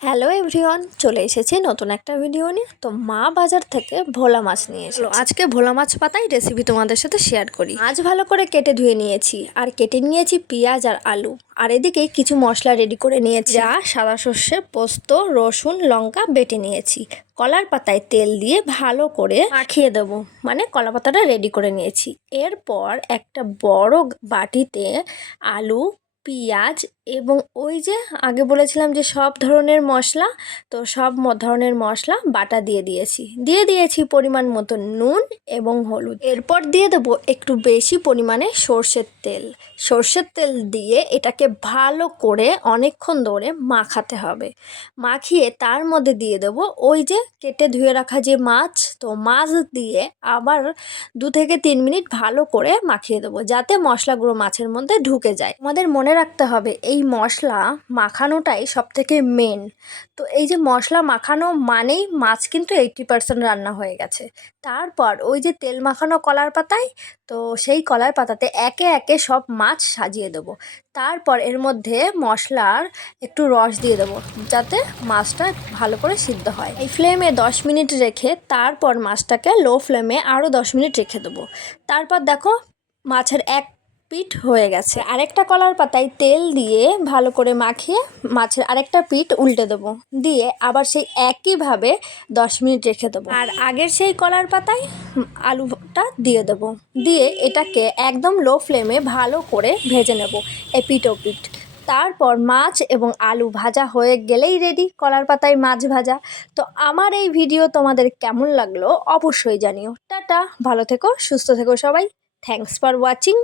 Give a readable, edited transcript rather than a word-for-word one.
Hello everyone, চলে এসেছি নতুন একটা ভিডিও নিয়ে। তো মা বাজার থেকে ভোলা মাছ নিয়ে এসেছে। আজকে ভোলা মাছ পাতাই রেসিপি তোমাদের সাথে শেয়ার করি। মাছ ভালো করে কেটে ধুয়ে নিয়েছি, আর কেটে নিয়েছি পেঁয়াজ আর আলু। আর এদিকে কিছু মশলা রেডি করে নিয়েছি, যা সাদা সর্ষে, পোস্ত, রসুন, লঙ্কা বেটে নিয়েছি। কলার পাতায় তেল দিয়ে ভালো করে মাখিয়ে দেবো, মানে কলা পাতাটা রেডি করে নিয়েছি। এরপর একটা বড় বাটিতে আলু, পেঁয়াজ এবং ওই যে আগে বলেছিলাম যে সব ধরনের মশলা, তো সব ধরনের মশলা বাটা দিয়ে দিয়েছি পরিমাণ মতো নুন এবং হলুদ। এরপর দিয়ে দেবো একটু বেশি পরিমাণে সর্ষের তেল দিয়ে এটাকে ভালো করে অনেকক্ষণ ধরে মাখাতে হবে। মাখিয়ে তার মধ্যে দিয়ে দেবো ওই যে কেটে ধুয়ে রাখা যে মাছ, তো মাছ দিয়ে আবার 2 থেকে 3 মিনিট ভালো করে মাখিয়ে দেবো, যাতে মশলাগুলো মাছের মধ্যে ঢুকে যায়। আমাদের মনে রাখতে হবে এই মশলা মাখানোটাই সব থেকে মেন। তো এই যে মশলা মাখানো মানেই মাছ কিন্তু 80% রান্না হয়ে গেছে। তারপর ওই যে তেল মাখানো কলার পাতায়, তো সেই কলার পাতাতে একে একে সব মাছ সাজিয়ে দেবো। তারপর এর মধ্যে মশলার একটু রস দিয়ে দেবো, যাতে মাছটা ভালো করে সিদ্ধ হয়। এই ফ্লেমে 10 মিনিট রেখে তারপর মাছটাকে লো ফ্লেমে আরও 10 মিনিট রেখে দেবো। তারপর দেখো মাছের এক পিঠ হয়ে গেছে। আরেকটা কলার পাতায় তেল দিয়ে ভালো করে মাখিয়ে মাছের আরেকটা পিঠ উল্টে দেবো, দিয়ে আবার সেই একইভাবে 10 মিনিট রেখে দেবো। আর আগের সেই কলার পাতায় আলুটা দিয়ে দেবো, দিয়ে এটাকে একদম লো ফ্লেমে ভালো করে ভেজে নেব এপিঠ ওপিঠ। তারপর মাছ এবং আলু ভাজা হয়ে গেলেই রেডি কলার পাতায় মাছ ভাজা। তো আমার এই ভিডিও তোমাদের কেমন লাগলো অবশ্যই জানিও। টাটা, ভালো থেকো, সুস্থ থেকো সবাই। Thanks for watching.